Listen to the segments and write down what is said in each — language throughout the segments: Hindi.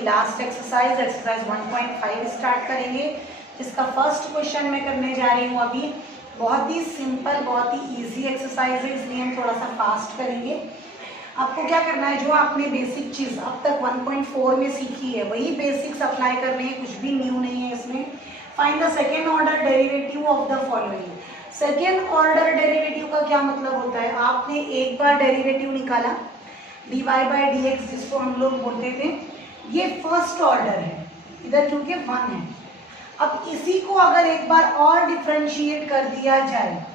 अपनी लास्ट एक्सरसाइज 1.5 स्टार्ट करेंगे, जिसका फर्स्ट क्वेश्चन मैं करने जा रही हूँ अभी। बहुत ही सिंपल, बहुत ही इजी एक्सरसाइज है, इसलिए हम थोड़ा सा फास्ट करेंगे। आपको क्या करना है, जो आपने बेसिक चीज़ अब तक 1.4 में सीखी है वही बेसिक्स अप्लाई करने हैं, कुछ भी न्यू नहीं है इसमें। Find the second order derivative of the following. Second order derivative का क्या मतलब होता है, आपने एक बार डेरिवेटिव निकाला dy बाई डी एक्स, जिसको हम लोग बोलते थे, ये फर्स्ट ऑर्डर है, इधर क्योंकि 1 है। अब इसी को अगर एक बार और डिफरेंशिएट कर दिया जाए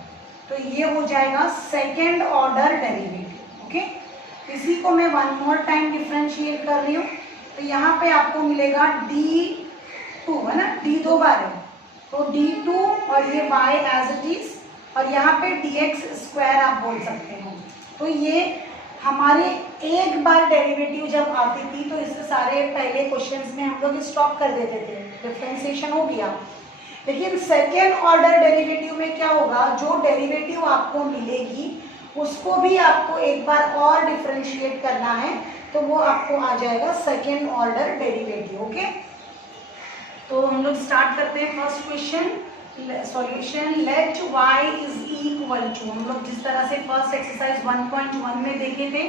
तो ये हो जाएगा सेकेंड ऑर्डर डेरिवेटिव। ओके, इसी को मैं वन मोर टाइम डिफरेंशिएट कर रही हूँ, तो यहाँ पे आपको मिलेगा d2, है ना, d 2 बार है तो d2 और ये y एज इट इज, और यहाँ पे dx स्क्वायर आप बोल सकते हो। तो ये हमारे एक बार डेरिवेटिव जब आती थी तो इससे सारे पहले क्वेश्चंस में हम लोग स्टॉप कर देते थे, डिफरेंशिएशन हो गया। लेकिन सेकेंड ऑर्डर डेरिवेटिव में क्या होगा, जो डेरिवेटिव आपको मिलेगी उसको भी आपको एक बार और डिफरेंशिएट करना है, तो वो आपको आ जाएगा सेकेंड ऑर्डर डेरिवेटिव। ओके, तो हम लोग स्टार्ट करते हैं first question solution. Let y is equal to, हम लोग जिस तरह से फर्स्ट एक्सरसाइज 1.1 में देखे थे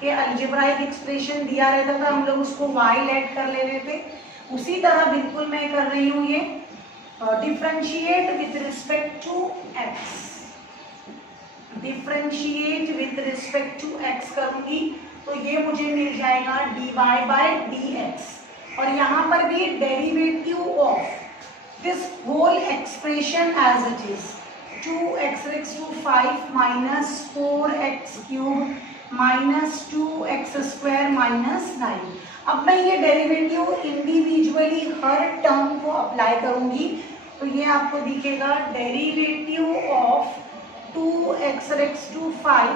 कि अलजेब्राइक एक्सप्रेशन दिया रहता था, हम लोग उसको y लेट कर ले रहे थे, उसी तरह बिल्कुल मैं कर रही हूँ ये differentiate with respect to x, differentiate with respect to x करूंगी तो ये मुझे मिल जाएगा dy बाई डी एक्स, और यहाँ पर भी derivative of this whole expression as it is 2x raised to 5 minus 4x cube minus 2x square minus 9। अब मैं ये डेरिवेटिव इंडिविजुअली हर टर्म को अप्लाई करूंगी, तो ये आपको दिखेगा derivative of 2x raised to 5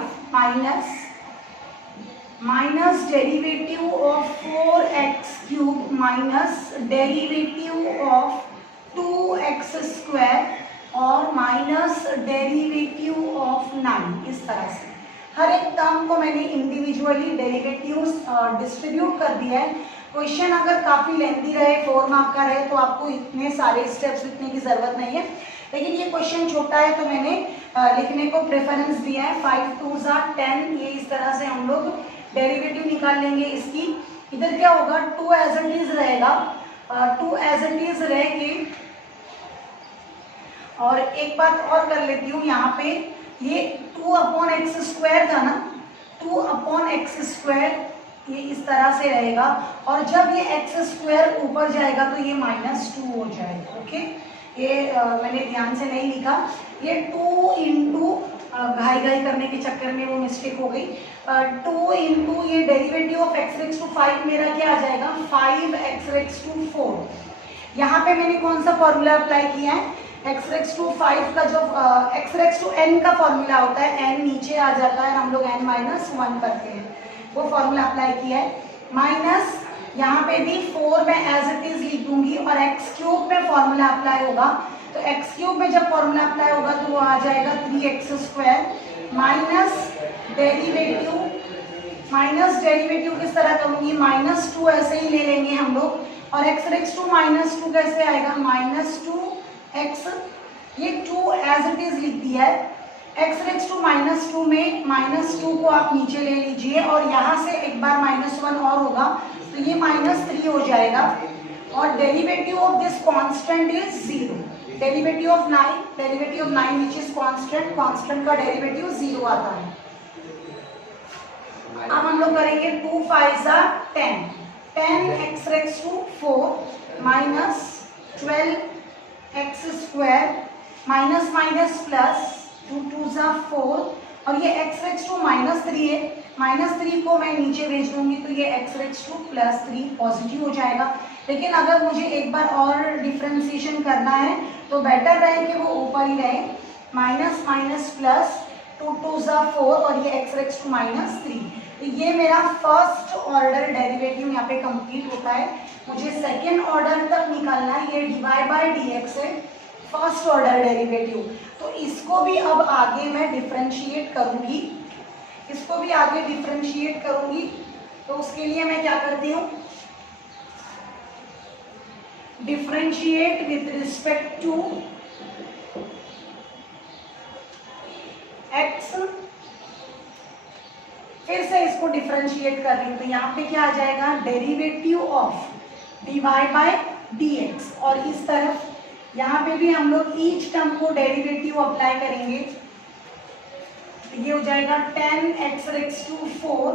minus derivative of 4x cube minus derivative of 2x square और माइनस डेरिवेटिव ऑफ 9। इस तरह से हर एक टर्म को मैंने इंडिविजुअली डेरिवेटिव्स डिस्ट्रीब्यूट कर दिया है। क्वेश्चन अगर काफ़ी लेंथी रहे, 4 मार्क का रहे, तो आपको इतने सारे स्टेप्स लिखने की ज़रूरत नहीं है, लेकिन ये क्वेश्चन छोटा है तो मैंने लिखने को प्रेफरेंस दिया है। 5 2 10, ये इस तरह से हम लोग डेरिवेटिव निकाल लेंगे इसकी। इधर क्या होगा, 2 एज इट इज रहेगा, 2 एज इट इज रहेगी। और एक बात और कर लेती हूँ, यहाँ पे ये 2/x स्क्वायर था ना, 2/x स्क्वायर ये इस तरह से रहेगा, और जब ये x स्क्वायर ऊपर जाएगा तो ये -2 हो जाएगा। ओके, ये मैंने ध्यान से नहीं लिखा, ये 2 इंटू घाई करने के चक्कर में वो मिस्टेक हो गई। 2 इंटू ये derivative of x racks to 5 मेरा क्या आ जाएगा, 5x रेक्स टू 4। यहाँ पे मैंने कौन सा फॉर्मूला अप्लाई किया है, x रेक्स टू 5 का जो x रेक्स टू n का फॉर्मूला होता है, n नीचे आ जाता है, हम लोग n-1 करते हैं, वो फॉर्मूला अप्लाई किया है। माइनस यहाँ पे भी 4 में एज इट इज लिखूंगी, और x क्यूब में फॉर्मूला अप्लाई होगा, तो x क्यूब में जब फॉर्मूला अप्लाई होगा तो वो आ जाएगा 3x स्क्वायर माइनस डेरिवेटिव किस तरह करूंगी, -2 ऐसे ही ले लेंगे हम लोग, और x रेक्स टू -2 कैसे आएगा, -2x, ये 2 एज इट इज लिख दिया है। x रेक्स टू -2 में -2 को आप नीचे ले लीजिए, और यहाँ से एक बार -1 और होगा तो ये -3 हो जाएगा, और derivative of this constant is 0। Derivative of 9 which is constant, constant का डेरिवेटिव 0 आता है। अब हम लोग करेंगे 2 5 10, 10x रेक्स to 4 minus 12x square minus minus plus 2 2 4, और ये x रेक्स टू -3 है, -3 को मैं नीचे भेज दूंगी तो ये x रेक्स टू +3 पॉजिटिव हो जाएगा। लेकिन अगर मुझे एक बार और डिफरेंशिएशन करना है तो बेटर रहे कि वो ऊपर ही रहे, माइनस माइनस प्लस 2 2 4, और ये x रेक्स टू -3। तो ये मेरा फर्स्ट ऑर्डर डेरिवेटिव यहाँ पे कंप्लीट होता है। मुझे सेकेंड ऑर्डर तक निकालना है, ये dy बाई डी एक्स है, फर्स्ट ऑर्डर डेरिवेटिव। तो इसको भी अब आगे मैं डिफरेंशिएट करूंगी, तो उसके लिए मैं क्या करती हूँ, differentiate with respect to x, फिर से इसको डिफरेंशिएट कर रही हूँ तो यहाँ पे क्या आ जाएगा, derivative of dy by dx, और इस तरफ यहाँ पे भी हम लोग ईच टर्म को डेरिवेटिव अप्लाई करेंगे। ये हो जाएगा 10x रेक्स to 4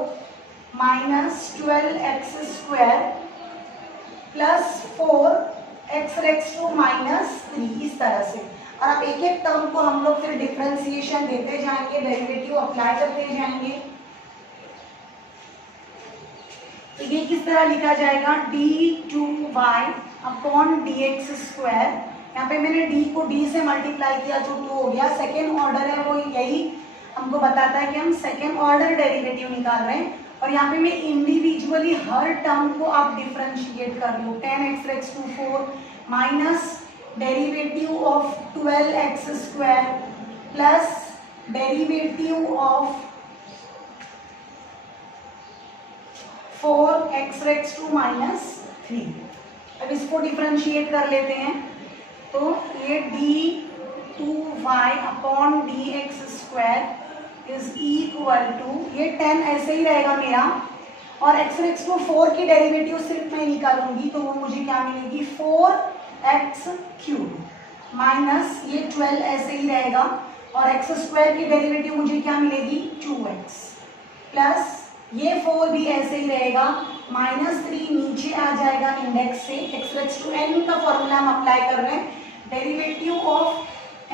minus 12x square plus 4x रेक्स टू माइनस 3, इस तरह से। और अब एक एक टर्म को हम लोग फिर डिफरेंशिएशन देते जाएंगे, डेरिवेटिव अप्लाई करते जाएंगे। तो ये किस तरह लिखा जाएगा, d2y अपॉन dx स्क्वायर। यहाँ पे मैंने d को d से मल्टीप्लाई किया जो 2 हो गया। सेकेंड ऑर्डर है वो यही हमको बताता है कि हम सेकेंड ऑर्डर डेरिवेटिव निकाल रहे हैं। और यहाँ पे मैं इंडिविजुअली हर टर्म को आप डिफरेंशिएट कर लो। 10x रेक्स to 4 minus derivative of 12x square plus derivative of 4x रेक्स टू माइनस 3। अब इसको डिफरेंशिएट कर लेते हैं तो ये d2y upon dx square is equal to, ये 10 ऐसे ही रहेगा मेरा, और x रेक्स टू 4 की डेरिवेटिव सिर्फ मैं निकालूंगी तो वो मुझे क्या मिलेगी, 4x क्यूब माइनस ये 12 ऐसे ही रहेगा, और x स्क्वायर की डेरिवेटिव मुझे क्या मिलेगी, 2x प्लस ये 4 भी ऐसे ही रहेगा, -3 नीचे आ जाएगा इंडेक्स से। x रेक्स टू n का फॉर्मूला हम अप्लाई कर रहे हैं। Derivative of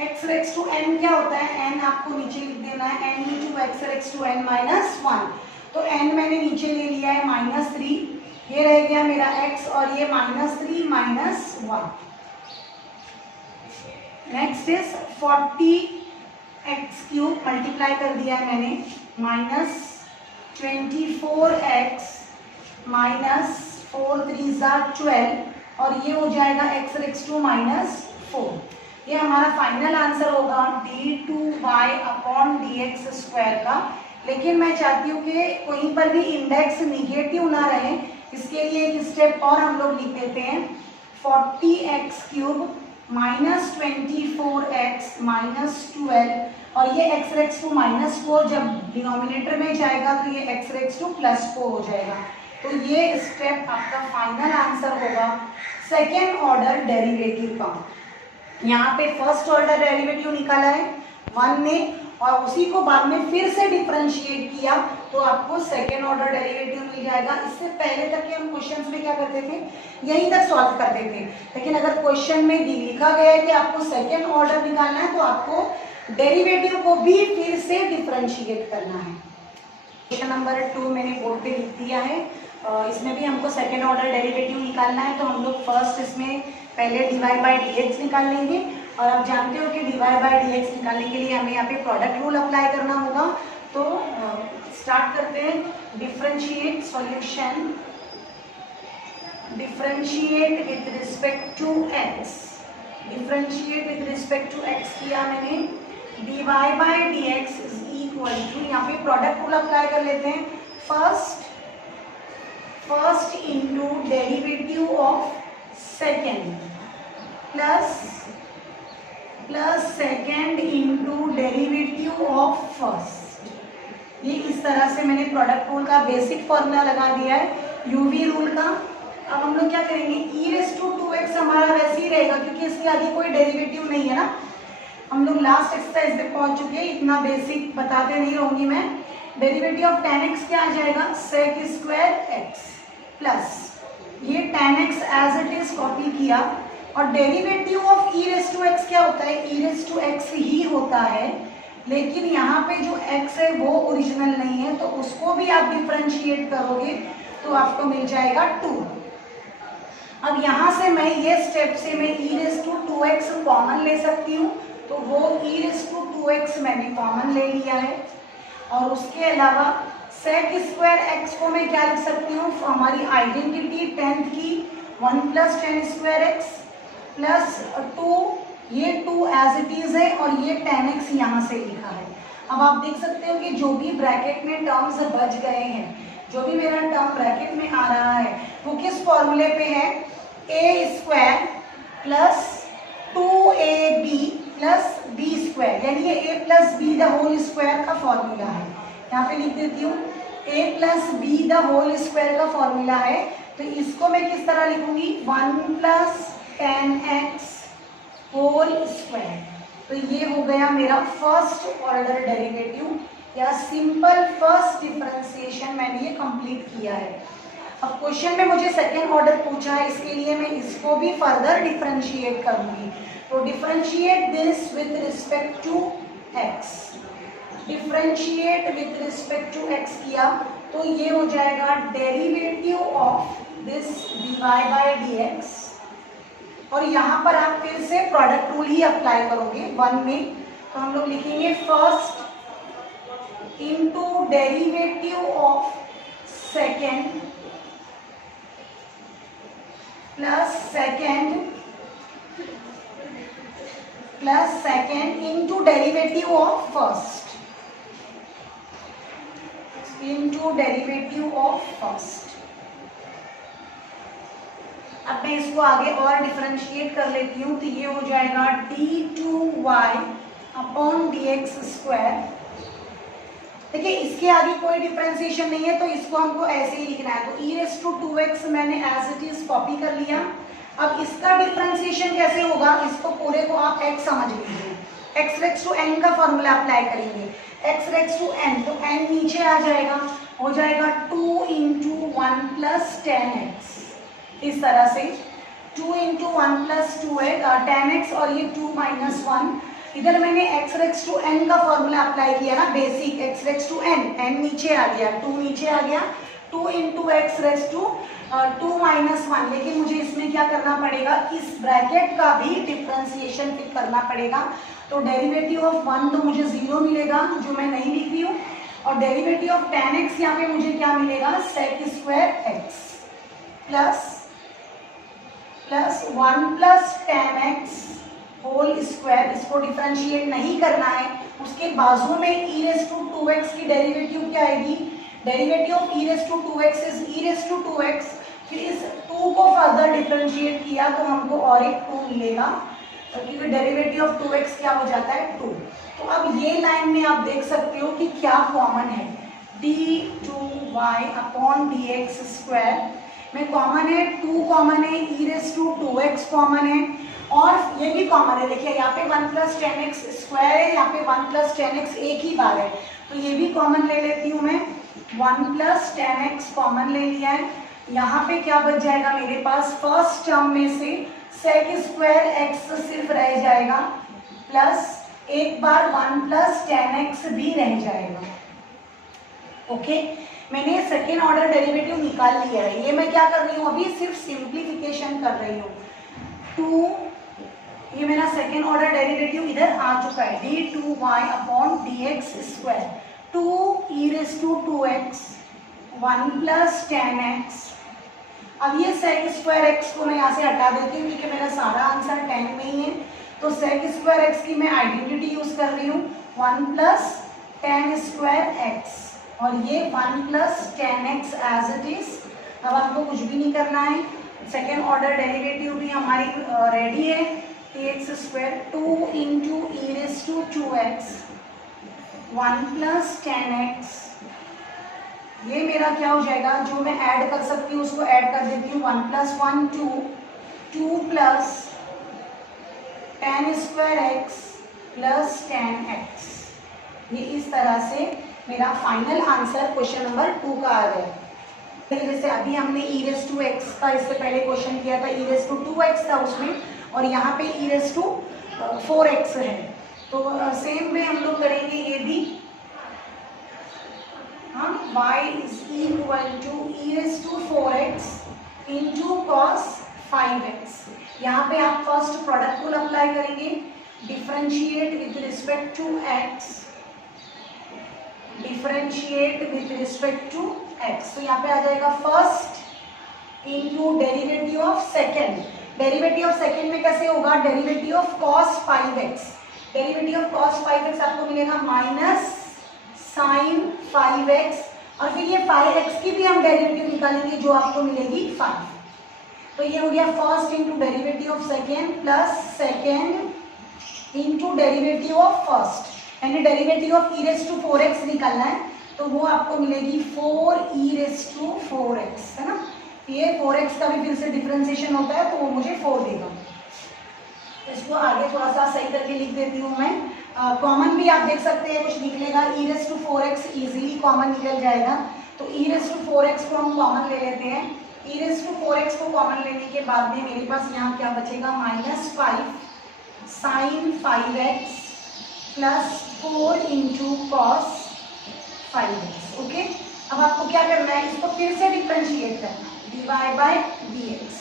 x racks to n क्या होता है, n आपको नीचे लिख देना है, n into x racks to n minus 1। तो n मैंने नीचे ले लिया है -3, ये रह गया मेरा x, और ये -3 minus 1। Next is 40x cube multiply कर दिया है मैंने, माइनस 24x माइनस 4 3 12, और ये हो जाएगा x रेक्स टू माइनस 4। ये हमारा फाइनल आंसर होगा d2y अपॉन dx स्क्वायर का। लेकिन मैं चाहती हूँ कि कहीं पर भी इंडेक्स निगेटिव ना रहे, इसके लिए एक स्टेप और हम लोग लिख देते हैं, 40x cube minus 24x minus 12, और ये x रेक्स टू माइनस 4 जब डिनोमिनेटर में जाएगा तो ये x रेक्स टू प्लस 4 हो जाएगा। तो ये स्टेप आपका फाइनल आंसर होगा सेकेंड ऑर्डर डेरिवेटिव का। यहाँ पे फर्स्ट ऑर्डर डेरिवेटिव निकाला है 1 ने, और उसी को बाद में फिर से डिफरेंशिएट किया तो आपको सेकेंड ऑर्डर डेरिवेटिव मिल जाएगा। इससे पहले तक के हम क्वेश्चंस में क्या करते थे, यहीं तक सॉल्व करते थे, लेकिन अगर क्वेश्चन में लिखा गया है कि आपको सेकेंड ऑर्डर निकालना है तो आपको डेरिवेटिव को भी फिर से डिफरेंशिएट करना है। क्वेश्चन नंबर 2 मैंने बोर्ड पे लिख दिया है, इसमें भी हमको सेकेंड ऑर्डर डेरिवेटिव निकालना है। तो हम लोग फर्स्ट इसमें पहले dy बाई dx निकाल लेंगे, और आप जानते हो कि dy बाई dx निकालने के लिए हमें यहाँ पे प्रोडक्ट रूल अप्लाई करना होगा। तो स्टार्ट करते हैं, differentiate solution, differentiate with respect to x, differentiate with respect to x किया मैंने, dy by dx is equal to, यहाँ पे प्रोडक्ट रूल अप्लाई कर लेते हैं, first into derivative of second plus second into derivative of first. ये इस तरह से मैंने प्रोडक्ट रूल का बेसिक फॉर्मूला लगा दिया है, यूवी रूल का। अब हम लोग क्या करेंगे, e रेज़ टू 2x हमारा वैसे ही रहेगा क्योंकि इसके आगे कोई डेरिवेटिव नहीं है ना। हम लोग लास्ट एक्सरसाइज पे पहुंच चुके हैं, इतना बेसिक बताते नहीं रहूंगी मैं। डेरिवेटिव ऑफ 10x क्या आ जाएगा, sec स्क्वायर x प्लस ये 10x as it is copy किया, और derivative of e raise to x क्या होता है, e रेज़ टू x ही होता है, लेकिन यहाँ पे जो x है वो ओरिजिनल नहीं है, तो उसको भी आप डिफरेंशिएट करोगे तो आपको मिल जाएगा 2। अब यहाँ से मैं ये स्टेप से मैं e raise to 2x common ले सकती हूँ, तो वो e रेज़ टू 2x मैंने कॉमन ले लिया है। और उसके अलावा sec स्क्वायर x को मैं क्या लिख सकती हूँ, हमारी आइडेंटिटी 10th की 1 प्लस 10 स्क्वायर x प्लस 2, ये 2 एज इट इज है, और ये 10x यहाँ से लिखा है। अब आप देख सकते हो कि जो भी ब्रैकेट में टर्म्स बच गए हैं, जो भी मेरा टर्म ब्रैकेट में आ रहा है वो किस फॉर्मूले पे है, a square plus 2ab plus b square, यानी ये a plus b the whole square का फॉर्मूला है। यहाँ पे लिख देती हूँ a plus b the whole square का फॉर्मूला है। तो इसको मैं किस तरह लिखूंगी, 1 प्लस 10x होल स्क्वायर। तो ये हो गया मेरा फर्स्ट ऑर्डर डेरिवेटिव या सिंपल फर्स्ट डिफरेंशिएशन, मैंने ये कंप्लीट किया है। अब क्वेश्चन में मुझे सेकेंड ऑर्डर पूछा है, इसके लिए मैं इसको भी फर्दर डिफरेंशिएट करूंगी। तो differentiate this with respect to x, differentiate with respect to x किया तो ये हो जाएगा derivative of this dy by dx, और यहाँ पर आप फिर से प्रोडक्ट रूल ही अप्लाई करोगे 1 में। तो हम लोग लिखेंगे first into derivative of second plus second into derivative of first, into derivative of first. अब मैं इसको आगे और डिफरेंशिएट कर लेती हूँ। तो ये हो जाएगा d2y अपॉन dx स्क्वायर। देखिए इसके आगे कोई डिफरेंशिएशन नहीं है तो इसको हमको ऐसे ही लिखना है। तो e⁻²2x मैंने एज इट इज कॉपी कर लिया। अब इसका डिफरेंशिएशन कैसे होगा, इसको पूरे को आप x समझ लीजिए। x⁻n का फॉर्मूला अप्लाई करेंगे, x⁻n, तो n नीचे आ जाएगा, हो जाएगा 2 × 1 + 10x। इस तरह से 2 × 1 + 10x और ये 2 - 1। इधर मैंने x⁻n का फॉर्मूला अप्लाई किया ना, बेसिक x⁻n, n नीचे आ गया, 2 नीचे आ गया, 2 × x⁻2 -1। लेकिन मुझे इसमें क्या करना पड़ेगा, इस ब्रैकेट का भी डिफरेंशिएशन फिर करना पड़ेगा। तो डेरिवेटिव ऑफ 1 तो मुझे 0 मिलेगा जो मैं नहीं लिख रही हूँ, और डेरिवेटिव ऑफ 10x यहाँ पे मुझे क्या मिलेगा, sec² x plus 1 + 10x whole square. इसको डिफरेंशिएट नहीं करना है। उसके बाजू में e⁻² की डेरिवेटिव क्या आएगी, derivative of e⁻² is e⁻²x। फिर इस 2 को फर्दर डिफरेंशिएट किया तो हमको और एक 2 मिलेगा, क्योंकि डेरिवेटिव ऑफ 2x क्या हो जाता है, 2। तो अब ये लाइन में आप देख सकते हो कि क्या कॉमन है, d2y अपॉन dx स्क्वायर में कॉमन है, 2 कॉमन है, e⁻²x कॉमन है, और ये भी कॉमन है। देखिए यहाँ पे 1 + 10x स्क्वायर है, यहाँ पे 1 + 10x एक ही बार है, तो ये भी कॉमन ले लेती हूँ मैं, 1 + 10x कॉमन ले लिया है। यहाँ पे क्या बच जाएगा मेरे पास, फर्स्ट टर्म में से sec² x सिर्फ रह जाएगा, प्लस एक बार 1 + 10x भी रह जाएगा। ओके, मैंने सेकेंड ऑर्डर डेरिवेटिव निकाल लिया है। ये मैं क्या कर रही हूँ, अभी सिर्फ सिंप्लीफिकेशन कर रही हूँ। 2, ये मेरा सेकेंड ऑर्डर डेरिवेटिव इधर आ चुका है, d2y upon dx square, 2 e⁻²x 1 + 10x। अब ये sec² x को मैं यहाँ से हटा देती हूँ क्योंकि मेरा सारा आंसर 10 में ही है। तो sec² x की मैं आइडेंटिटी यूज कर रही हूँ, 1 + 10² x, और ये 1 + 10x एज इट इज। अब आपको कुछ भी नहीं करना है, सेकेंड ऑर्डर डेरिवेटिव भी हमारी रेडी है, dx² 2 × e⁻²x 1 + 10x। ये मेरा क्या हो जाएगा, जो मैं ऐड कर सकती हूँ उसको ऐड कर देती हूँ, 1 + 1 2 + 10² x + 10x। ये इस तरह से मेरा फाइनल आंसर क्वेश्चन नंबर 2 का आ गया। जैसे अभी हमने e⁻² का इससे पहले क्वेश्चन किया था, e⁻²x था उसमें, और यहाँ पे e⁻4x है। तो सेम वे हम लोग करेंगे ये भी। हाँ, y = e⁻4x × cos 5x। यहाँ पे आप फर्स्ट प्रोडक्ट रूल अप्लाई करेंगे, differentiate with respect to x, differentiate with respect to x। तो यहाँ पे आ जाएगा first into derivative of second. Derivative of second में कैसे होगा, derivative of cos 5x, derivative of cos 5x आपको मिलेगा -sin 5x, और फिर ये 5x की भी हम डेरिवेटिव निकालेंगे जो आपको मिलेगी 5। तो ये हो गया first into derivative of second plus second into derivative of first, यानी derivative of e raise to 4x निकालना है, तो वो आपको मिलेगी 4e रेस टू 4x, है ना। ये 4x का भी फिर से डिफरेंशिएशन होता है, तो वो मुझे 4 देगा। इसको आगे थोड़ा सा सही करके लिख देती हूँ मैं। कॉमन भी आप देख सकते हैं, कुछ निकलेगा e raise to 4x easily common निकल जाएगा, तो e रेस टू 4x को हम कॉमन ले लेते हैं। e रेस टू 4x को कॉमन लेने के बाद में मेरे पास यहाँ क्या बचेगा, -5 sin 5x plus 4 into cos 5x। Okay, अब आपको क्या करना है, इसको फिर से डिफरेंशिएट करना है, dy बाय dx।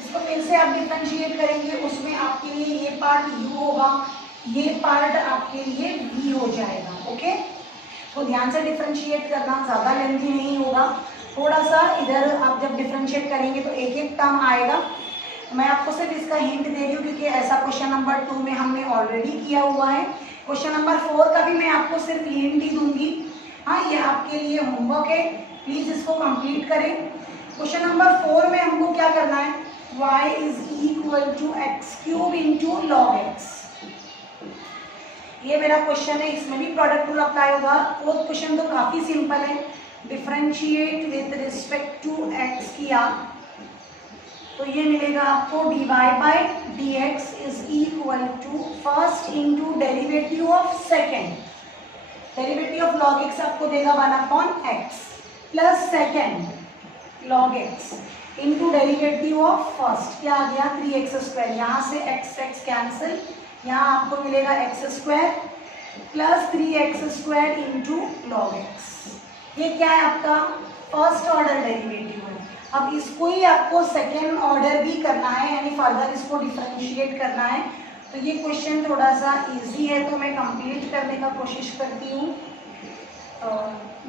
इसको फिर से आप डिफरेंशिएट करेंगे, उसमें आपके लिए ये पार्ट u होगा, ये पार्ट आपके लिए v हो जाएगा। ओके, तो ध्यान से डिफरेंशिएट करना, ज़्यादा लेंथी नहीं होगा, थोड़ा सा इधर आप जब डिफरेंशिएट करेंगे तो एक एक टर्म आएगा। मैं आपको सिर्फ इसका हिंट दे रही हूँ क्योंकि ऐसा क्वेश्चन नंबर 2 में हमने ऑलरेडी किया हुआ है। क्वेश्चन नंबर 4 का भी मैं आपको सिर्फ हिंट ही दूंगी। हाँ, ये आपके लिए होमवर्क है, प्लीज इसको कंप्लीट करें। क्वेश्चन नंबर 4 में हमको क्या करना है, y is equal to x cube into log x. ये मेरा क्वेश्चन है, इसमें भी प्रोडक्ट रूल अप्लाई होगा। फोर्थ क्वेश्चन तो काफी सिंपल है, differentiate with respect to x किया तो ये मिलेगा आपको dy by dx is equal to first into derivative of second, derivative of log x आपको देगा 1/x plus second log x into derivative of first, क्या आ गया 3x², यहाँ से x कैंसिल, यहाँ आपको मिलेगा x² plus 3x² into log x। ये क्या है आपका फर्स्ट ऑर्डर डेरिवेटिव है। अब इसको ही आपको सेकेंड ऑर्डर भी करना है, यानी फर्दर इसको डिफरेंशिएट करना है। तो ये क्वेश्चन थोड़ा सा इजी है, तो मैं कंप्लीट करने का कोशिश करती हूँ।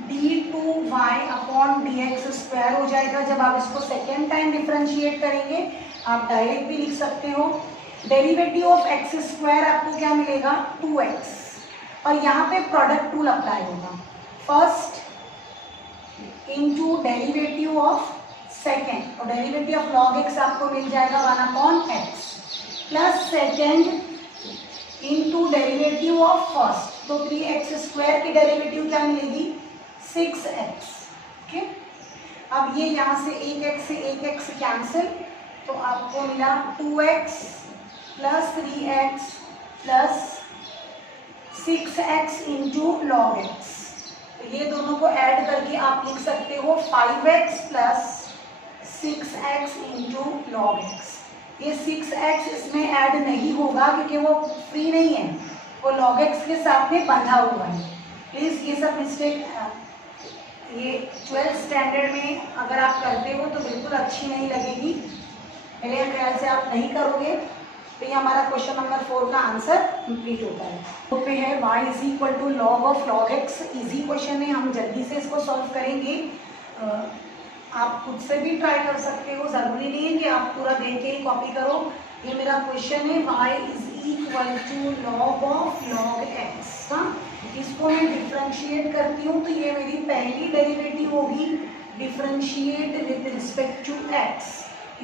d2y अपॉन dx² हो जाएगा। जब आप इसको सेकेंड टाइम डिफरेंशिएट करेंगे, आप डायरेक्ट भी लिख सकते हो। डेरिवेटिव ऑफ x² आपको क्या मिलेगा 2x, और यहाँ पे प्रोडक्ट रूल अप्लाई होगा, first into derivative of second, और डेरिवेटिव ऑफ log x आपको मिल जाएगा 1/x plus second into derivative of first, तो 3x² की डेरिवेटिव क्या मिलेगी 6x। ओके, अब ये यहाँ से 1x से 1x कैंसिल, तो आपको मिला 2x plus 3x plus 6x into log x। ये दोनों को ऐड करके आप लिख सकते हो 5x plus 6x into log x। ये 6x इसमें ऐड नहीं होगा क्योंकि वो फ्री नहीं है, वो log x के साथ में बंधा हुआ है। प्लीज ये सब मिस्टेक ये 12th स्टैंडर्ड में अगर आप करते हो तो बिल्कुल अच्छी नहीं लगेगी, मेरे ख्याल से आप नहीं करोगे। तो ये हमारा क्वेश्चन नंबर 4 का आंसर कंप्लीट होता है। तो पे है y is equal to log of log x। Easy question है, हम जल्दी से इसको सॉल्व करेंगे। आप खुद से भी ट्राई कर सकते हो, ज़रूरी नहीं है कि आप पूरा देख के ही कॉपी करो। ये मेरा क्वेश्चन है y is equal to log of log x। हाँ, इसको मैं डिफरेंशिएट करती हूँ तो ये मेरी पहली डेरिवेटिव होगी, differentiate with respect to x,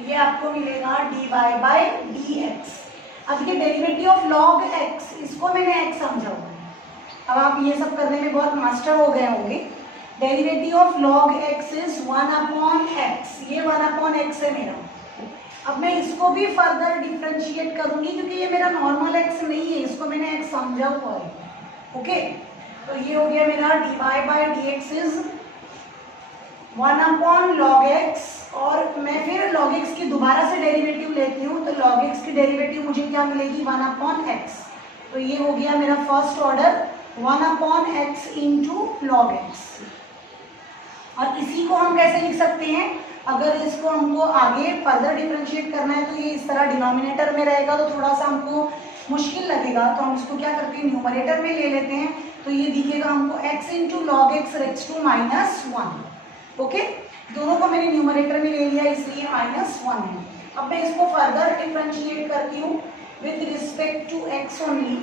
ये आपको मिलेगा dy बाय dx। अब ये डेरिवेटिव ऑफ log x, इसको मैंने x समझा हुआ। अब आप ये सब करने में बहुत मास्टर हो गए होंगे। Derivative of log x is 1/x, ये 1/x है मेरा। अब मैं इसको भी फर्दर डिफरेंशिएट करूंगी क्योंकि ये मेरा नॉर्मल x नहीं है, इसको मैंने x समझा हुआ है। ओके, तो ये हो गया मेरा dy by dx is 1/log x, और मैं फिर log x की दोबारा से डेरिवेटिव लेती हूँ, तो log x की डेरिवेटिव मुझे क्या मिलेगी 1/x। तो ये हो गया मेरा first order 1/x into log x। और इसी को हम कैसे लिख सकते हैं, अगर इसको हमको आगे फर्दर डिफरेंशिएट करना है तो ये इस तरह डिनोमिनेटर में रहेगा तो थोड़ा सा हमको मुश्किल लगेगा, तो हम इसको क्या करते हैं न्यूमरेटर में ले लेते हैं। तो ये दिखेगा हमको x into log x raise to -1। Okay, दोनों को मैंने न्यूमरेटर में ले लिया इसलिए -1 है। अब मैं इसको फर्दर डिफरेंशिएट करती हूँ with respect to x only,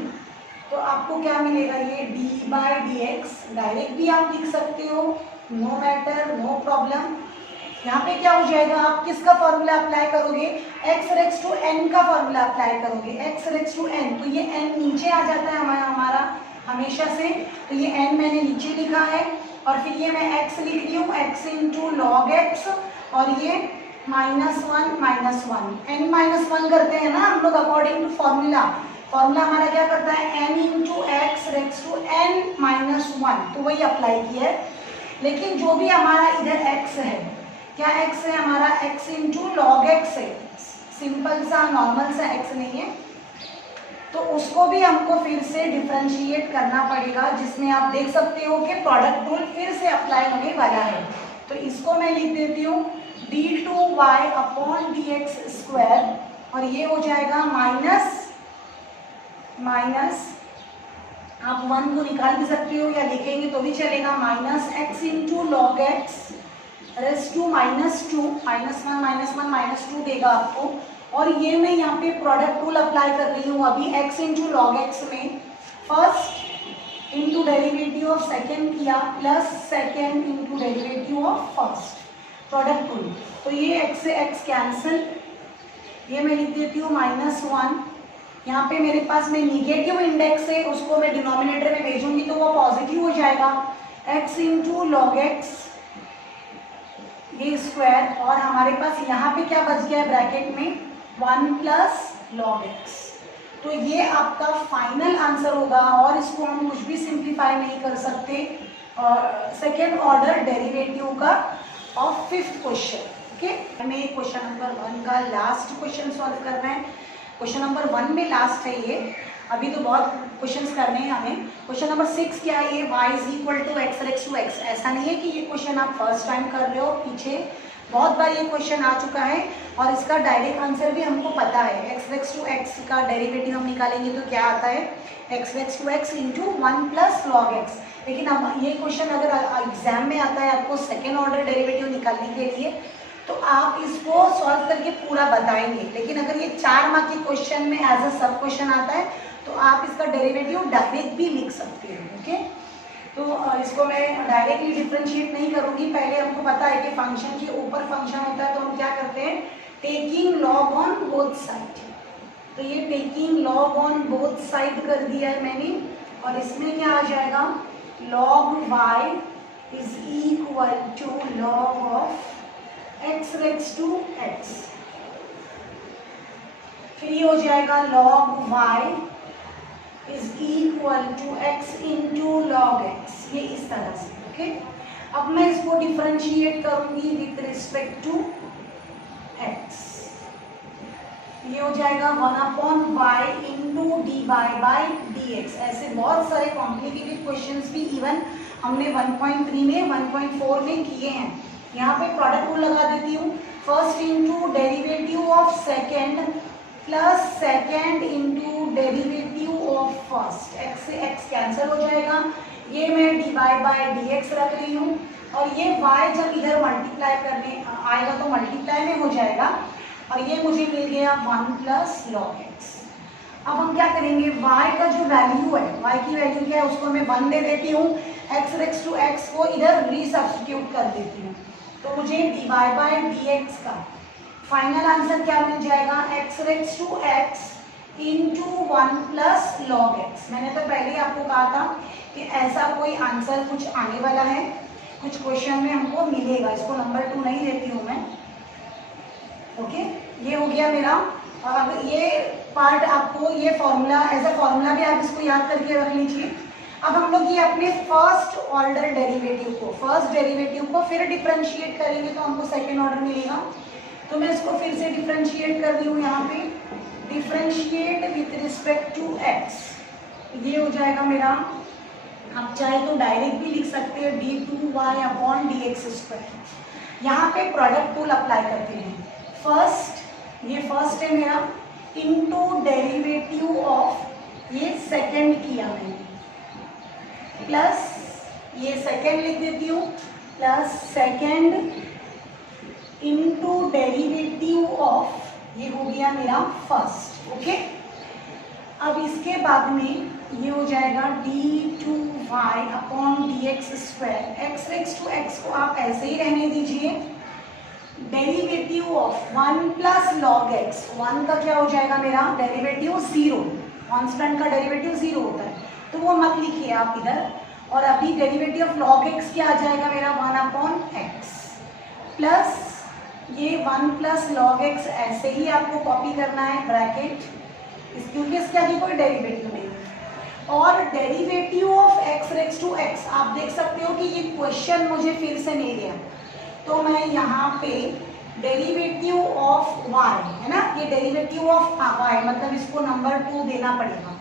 तो आपको क्या मिलेगा ये dy बाय dx। डायरेक्ट भी आप लिख सकते हो, नो मैटर, नो प्रॉब्लम। यहाँ पे क्या हो जाएगा, आप किसका फॉर्मूला अप्लाई करोगे, एक्स रेक्स टू एन का फॉर्मूला अप्लाई करोगे, एक्स रेक्स टू एन। तो ये एन नीचे आ जाता है हमारा हमेशा से, तो ये एन मैंने नीचे लिखा है और फिर ये मैं एक्स लिख रही हूँ, एक्स इंटू लॉग एक्स, और ये -1 एन -1 करते हैं ना हम लोग अकॉर्डिंग टू फॉर्मूला। फॉर्मूला हमारा क्या करता है, n into x raise to n -1, तो वही अप्लाई किया है। लेकिन जो भी हमारा इधर एक्स है, क्या एक्स है हमारा, एक्स इंटू लॉग एक्स है, सिंपल सा नॉर्मल सा एक्स नहीं है, तो उसको भी हमको फिर से डिफरेंशिएट करना पड़ेगा, जिसमें आप देख सकते हो कि प्रोडक्ट रूल फिर से अप्लाई होने वाला है। तो इसको मैं लिख देती हूँ d2y अपॉन dx², और ये हो जाएगा माइनस आप 1 को निकाल भी सकते हो या लिखेंगे तो भी चलेगा, -x into log x raise to -2, -1 देगा आपको। और ये मैं यहाँ पे प्रोडक्ट रूल अप्लाई कर रही हूँ अभी, x इंटू लॉग एक्स में first into derivative of second किया plus second into derivative of first, product rule. तो ये x से x कैंसिल, ये मैं लिख देती हूँ -1। यहाँ पे मेरे पास में निगेटिव इंडेक्स है, उसको मैं डिनोमिनेटर में भेजूंगी तो वो पॉजिटिव हो जाएगा, x इंटू लॉग एक्स ये स्क्वायर, और हमारे पास यहाँ पे क्या बच गया है ब्रैकेट में 1 प्लस लॉग एक्स। तो ये आपका फाइनल आंसर होगा और इसको हम कुछ भी सिंप्लीफाई नहीं कर सकते। सेकेंड ऑर्डर डेरिवेटिव का ऑफ 5th क्वेश्चन। ओके, हमें क्वेश्चन नंबर 1 का लास्ट क्वेश्चन सॉल्व करना है। क्वेश्चन नंबर 1 में लास्ट है ये, अभी तो बहुत क्वेश्चंस करने हैं हमें। क्वेश्चन नंबर 6 क्या है, y = x racks to x। ऐसा नहीं है कि ये क्वेश्चन आप फर्स्ट टाइम कर रहे हो, पीछे बहुत बार ये क्वेश्चन आ चुका है और इसका डायरेक्ट आंसर भी हमको पता है। x रेक्स टू x का डेरिवेटिव हम निकालेंगे तो क्या आता है, x racks to x into 1 plus log x. लेकिन अब ये क्वेश्चन अगर एग्जाम में आता है आपको सेकेंड ऑर्डर डेरिवेटिव निकालने के लिए, तो आप इसको सॉल्व करके पूरा बताएंगे। लेकिन अगर ये 4 मार्क के क्वेश्चन में एज अ सब क्वेश्चन आता है तो आप इसका डेरिवेटिव डायरेक्ट भी लिख सकते हो। ओके, तो इसको मैं डायरेक्टली डिफरेंशिएट नहीं करूँगी। पहले हमको पता है कि फंक्शन के ऊपर फंक्शन होता है, तो हम क्या करते हैं, taking log on both side. तो ये taking log on both side कर दिया है मैंने, और इसमें क्या आ जाएगा, log y = log of x racks to x। फिर ये हो जाएगा log y = x into log x, ये इस तरह से। ओके, अब मैं इसको डिफरेंशिएट करूंगी विथ रिस्पेक्ट टू x। ये हो जाएगा 1/y इंटू dy/dx। ऐसे बहुत सारे कॉम्प्लिकेटेड क्वेश्चंस भी इवन हमने 1.3 में 1.4 में किए हैं। यहाँ पे प्रोडक्ट रूल लगा देती हूँ, first into derivative of second plus second into derivative of first, x से x कैंसिल हो जाएगा। ये मैं dy/dx रख रही हूँ, और ये y जब इधर मल्टीप्लाई करने आएगा तो मल्टीप्लाई में हो जाएगा, और ये मुझे मिल गया 1 प्लस लॉग एक्स। अब हम क्या करेंगे, y का जो वैल्यू है, y की वैल्यू क्या है, उसको मैं 1 दे देती हूँ, x रेक्स टू x को इधर रीसब्स्टिट्यूट कर देती हूँ, तो मुझे dy/dx का फाइनल आंसर क्या मिल जाएगा, x racks to x into 1 plus log x. मैंने तो पहले ही आपको कहा था कि ऐसा कोई आंसर कुछ आने वाला है, कुछ क्वेश्चन में हमको मिलेगा। इसको नंबर 2 नहीं देती हूँ मैं। ओके, ये हो गया मेरा। और अब ये पार्ट आपको, ये फॉर्मूला एज अ फॉर्मूला भी आप इसको याद करके रख लीजिए। अब हम लोग ये अपने फर्स्ट ऑर्डर डेरिवेटिव को फिर डिफरेंशिएट करेंगे तो हमको सेकेंड ऑर्डर मिलेगा। तो मैं इसको फिर से डिफरेंशिएट कर रही हूँ, यहाँ पे differentiate with respect to x। ये हो जाएगा मेरा, आप चाहे तो डायरेक्ट भी लिख सकते हैं, d2y/dx²। यहाँ पे प्रोडक्ट रूल अप्लाई करते हैं। ये फर्स्ट है मेरा, इनटू डेरिवेटिव ऑफ ये सेकेंड किया मैंने, प्लस ये सेकेंड लिख देती हूँ, plus second into derivative of ये हो गया मेरा फर्स्ट। ओके, अब इसके बाद में ये हो जाएगा d2y/dx²। x racks to x को आप ऐसे ही रहने दीजिए, derivative of 1 plus log x, 1 का क्या हो जाएगा मेरा डेरिवेटिव 0, कांस्टेंट का डेरिवेटिव 0 होता है, तो वो मत लिखिए आप इधर। और अभी डेरिवेटिव ऑफ लॉग एक्स क्या आ जाएगा मेरा 1/x प्लस ये 1 प्लस लॉग एक्स, ऐसे ही आपको कॉपी करना है ब्रैकेट, क्योंकि इसके आगे कोई डेरिवेटिव नहीं है। और derivative of x racks to x, आप देख सकते हो कि ये क्वेश्चन मुझे फिर से नहीं दिया, तो मैं यहाँ पे डेरिवेटिव ऑफ y है ना, ये डेरिवेटिव ऑफ y मतलब इसको नंबर 2 देना पड़ेगा।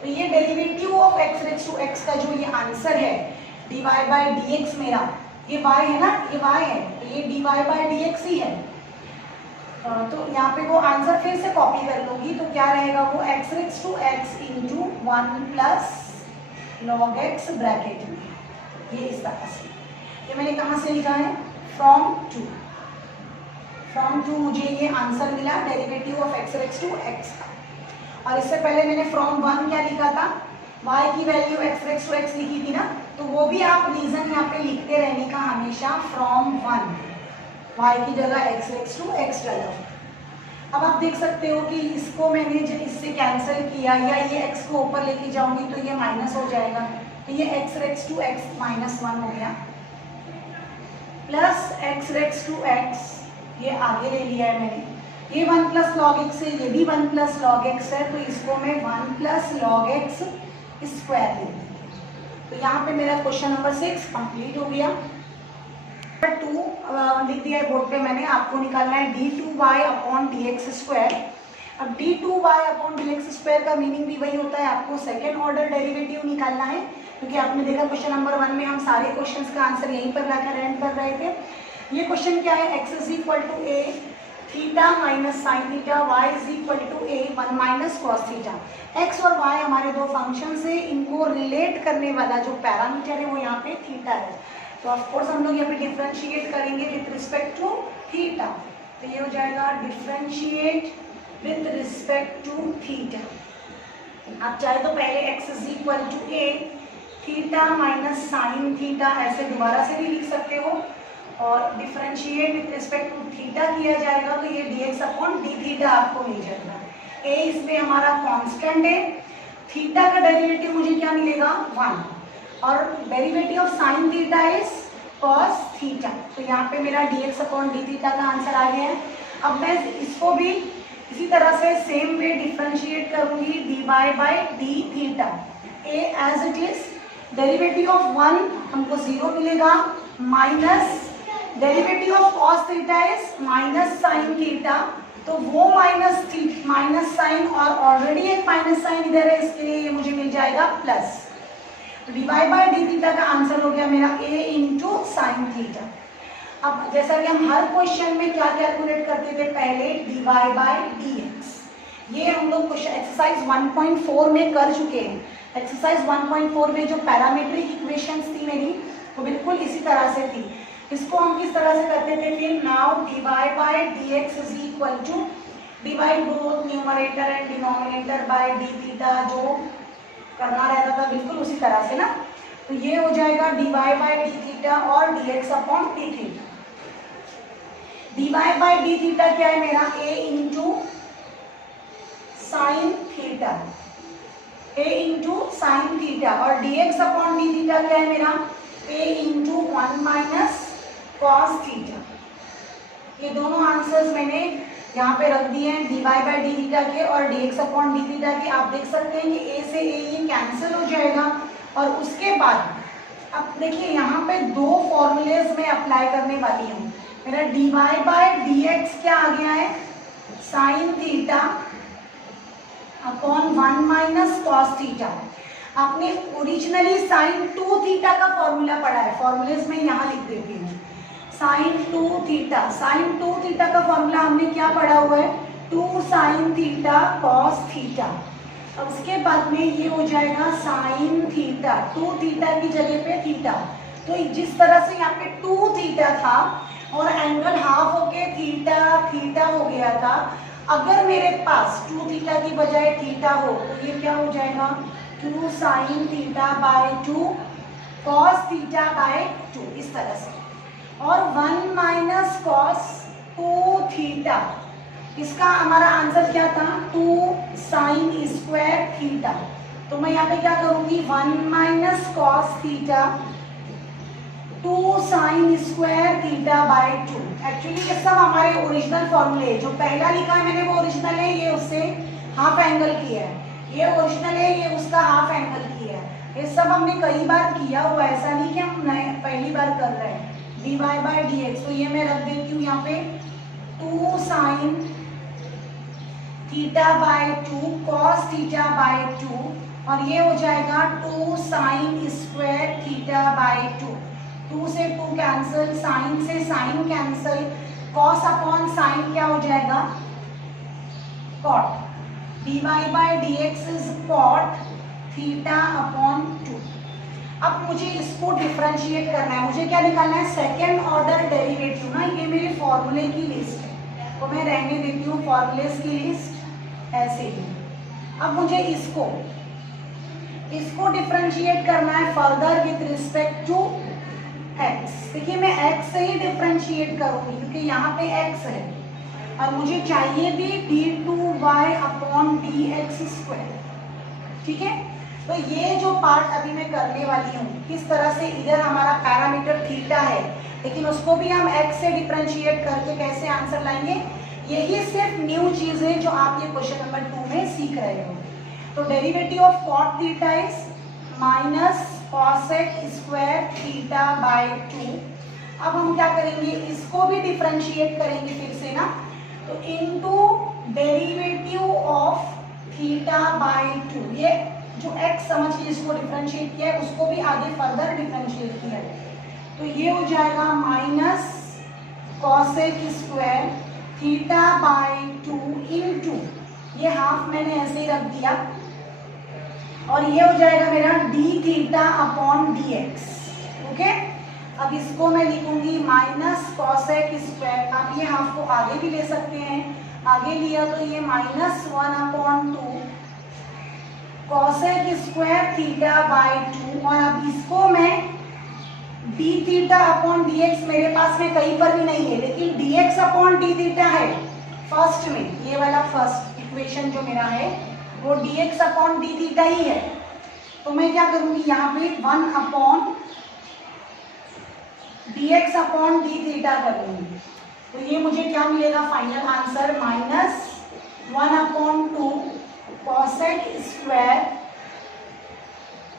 तो ये derivative of x racks to x का जो ये आंसर है dy बाई dx, मेरा ये y है ना, ये y है, तो ये dy बाई dx ही है। तो यहाँ पे वो आंसर फिर से कॉपी कर लूंगी, तो क्या रहेगा वो x racks to x into 1 plus log x bracket में, ये इस तरह से। ये मैंने कहाँ से लिखा है, फ्रॉम टू मुझे ये आंसर मिला derivative of x racks to x का। और इससे पहले मैंने फ्रॉम 1 क्या लिखा था, y की value x racks to x लिखी थी ना, तो वो भी आप रीजन यहाँ पे लिखते रहने का हमेशा, फ्रॉम 1 y की जगह x रेक्स टू x डाला। अब आप देख सकते हो कि इसको मैंने जब इससे कैंसिल किया या ये x को ऊपर लेके जाऊंगी तो ये माइनस हो जाएगा, तो ये x रेक्स टू x -1 हो गया, plus x racks to x, ये आगे ले लिया है मैंने, ये 1 प्लस लॉग एक्स है, ये भी 1 प्लस लॉग एक्स है, तो इसको मैं 1 प्लस लॉग एक्स स्क्वायर ले लूँगी। तो यहाँ पे मेरा क्वेश्चन नंबर 6 कंप्लीट हो गया। 2 लिख दिया है बोर्ड पे मैंने, आपको निकालना है d2y अपॉन dx स्क्वायर। अब d2y अपॉन dx स्क्वायर का मीनिंग भी वही होता है, आपको सेकेंड ऑर्डर डेरिवेटिव निकालना है, क्योंकि आपने देखा क्वेश्चन नंबर 1 में हम सारे क्वेश्चंस का आंसर यहीं पर लाकर एंड कर रहे थे। ये क्वेश्चन क्या है, x is equal to a theta minus sine theta, y is equal to a 1 minus cos theta. x और y हमारे दो फंक्शन से, इनको रिलेट करने वाला जो पैरामीटर है वो यहाँ पे थीटा है, तो ऑफ कोर्स हम लोग यहाँ पे डिफरेंशिएट करेंगे विथ रिस्पेक्ट टू थीटा, तो ये हो जाएगा differentiate with respect to theta. आप चाहे तो पहले x is equal to a theta minus sine theta ऐसे दोबारा से भी लिख सकते हो, और differentiate with respect to theta किया जाएगा तो ये dx अपॉन डी थीटा आपको मिल जाएगा। a इसमें हमारा कांस्टेंट है, थीटा का डेरिवेटिव मुझे क्या मिलेगा 1, और derivative of sine theta is cos theta, तो यहाँ पे मेरा dx अपॉन डी थीटा का आंसर आ गया है। अब मैं इसको भी इसी तरह से सेम वे डिफरेंशिएट करूंगी dy by d theta, a as it is, derivative of 1 हमको 0 मिलेगा, minus derivative of cos theta is minus sine theta, तो वो माइनस साइन और ऑलरेडी एक माइनस साइन इधर है, इसके लिए ये मुझे मिल जाएगा plus. D y by d theta का आंसर हो गया मेरा a इंटू साइन थीटा। अब जैसा कि हम हर क्वेश्चन में क्या कैलकुलेट करते थे, पहले d y by d x, ये हम लोग एक्सरसाइज 1.4 में कर चुके हैं। एक्सरसाइज 1.4 में जो पैरामीट्रिक इक्वेशंस थी मेरी, वो बिल्कुल इसी तरह से थी। इसको हम किस तरह से करते थे फिर, now d y by d x is equal to divide both numerator and denominator by d theta, जो करना रहता था बिल्कुल उसी तरह से ना, तो ये हो जाएगा d y by d theta और D x upon D theta. D y by d theta क्या है मेरा, a into sine theta, a into sine theta, और D x upon D theta क्या है मेरा, a into 1 minus cos theta. ये दोनों आंसर्स मैंने यहाँ पे रख दिए हैं d y by d theta के और D x upon D theta के। आप देख सकते हैं कि a से a ये कैंसिल हो जाएगा, और उसके बाद अब देखिए यहाँ पे दो फॉर्मूलेज में अप्लाई करने वाली हूँ। मेरा d y by d x क्या आ गया है, sine theta upon 1 minus cos theta. आपने ओरिजिनली साइन 2 थीटा का फॉर्मूला पढ़ा है, फॉर्मूलेज में यहाँ लिख देती हूँ, साइन 2 थीटा, साइन 2 थीटा का फॉर्मूला हमने क्या पढ़ा हुआ है, 2 साइन थीटा कॉस थीटा। अब उसके बाद में ये हो जाएगा साइन थीटा, 2 थीटा की जगह पे थीटा, तो जिस तरह से यहाँ पे 2 थीटा था और एंगल हाफ होके थीटा थीटा हो गया था, अगर मेरे पास 2 थीटा की बजाय थीटा हो तो ये क्या हो जाएगा, 2 sine theta by 2 cos theta by 2, इस तरह से। और 1 माइनस कॉस थीटा, इसका हमारा आंसर क्या था 2 साइन स्क्वायर थीटा। तो मैं यहाँ पे क्या करूंगी 1 minus cos theta 2 sign square theta by 2। Actually ये सब हमारे ओरिजिनल फॉर्मूले, जो पहला लिखा है मैंने वो ओरिजिनल है, ये उससे हाफ एंगल किया है, ये ओरिजिनल है, ये उसका हाफ एंगल किया है। ये सब हमने कई बार किया हुआ, ऐसा नहीं कि हम नए पहली बार कर रहे हैं। dy बाई डी एक्स, तो ये मैं रख देती हूँ यहाँ पे 2 sine theta by 2 cos theta by 2, और ये हो जाएगा 2 साइन स्क्वायर थीटा बाय 2। 2 से 2 कैंसिल, साइन से sine cancel, cos upon sine क्या हो जाएगा cot. dy by d x is cot theta upon 2। अब मुझे इसको डिफरेंशिएट करना है, मुझे क्या निकालना है सेकेंड ऑर्डर डेरिवेटिव ना। ये मेरे फॉर्मूले की लिस्ट है, तो मैं रहने देती हूँ फॉर्मूलेस की लिस्ट ऐसे ही। अब मुझे इसको डिफरेंशिएट करना है further with respect to x। देखिए मैं x से ही डिफरेंशिएट करूंगी क्योंकि यहाँ पे x है, और मुझे चाहिए भी d2y अपॉन dx स्क्वायर। ठीक है, तो ये जो पार्ट अभी मैं करने वाली हूँ, किस तरह से इधर हमारा पैरामीटर थीटा है, लेकिन उसको भी हम x से डिफरेंशिएट करके कैसे आंसर लाएंगे, यही सिर्फ न्यू चीज है जो आप ये क्वेश्चन नंबर 2 में सीख रहे हो। तो derivative of cot theta is minus cosec square theta by 2। अब हम क्या करेंगे, इसको भी डिफरेंशिएट करेंगे फिर से ना, तो into derivative of theta by 2। ये जो x समझ के इसको डिफरेंशिएट किया है उसको भी आगे फर्दर डिफरेंशिएट किया है, तो ये हो जाएगा minus cosec square theta by 2 into, ये हाफ मैंने ऐसे ही रख दिया, और ये हो जाएगा मेरा d theta upon dx। Okay, अब इसको मैं लिखूंगी माइनस कॉसेक स्क्वायर। आप ये हाफ को आगे भी ले सकते हैं, आगे लिया तो ये minus 1 upon 2 cosec square theta by 2, और अब इसको मैं d थीटा अपॉन dx, मेरे पास में कहीं पर भी नहीं है, लेकिन dx अपॉन d थीटा है फर्स्ट में, ये वाला फर्स्ट इक्वेशन जो मेरा है वो dx अपॉन d थीटा ही है। तो मैं क्या करूंगी यहाँ पे 1 upon dx upon d theta कर लूंगी, तो ये मुझे क्या मिलेगा final answer minus 1 upon 2 cosec square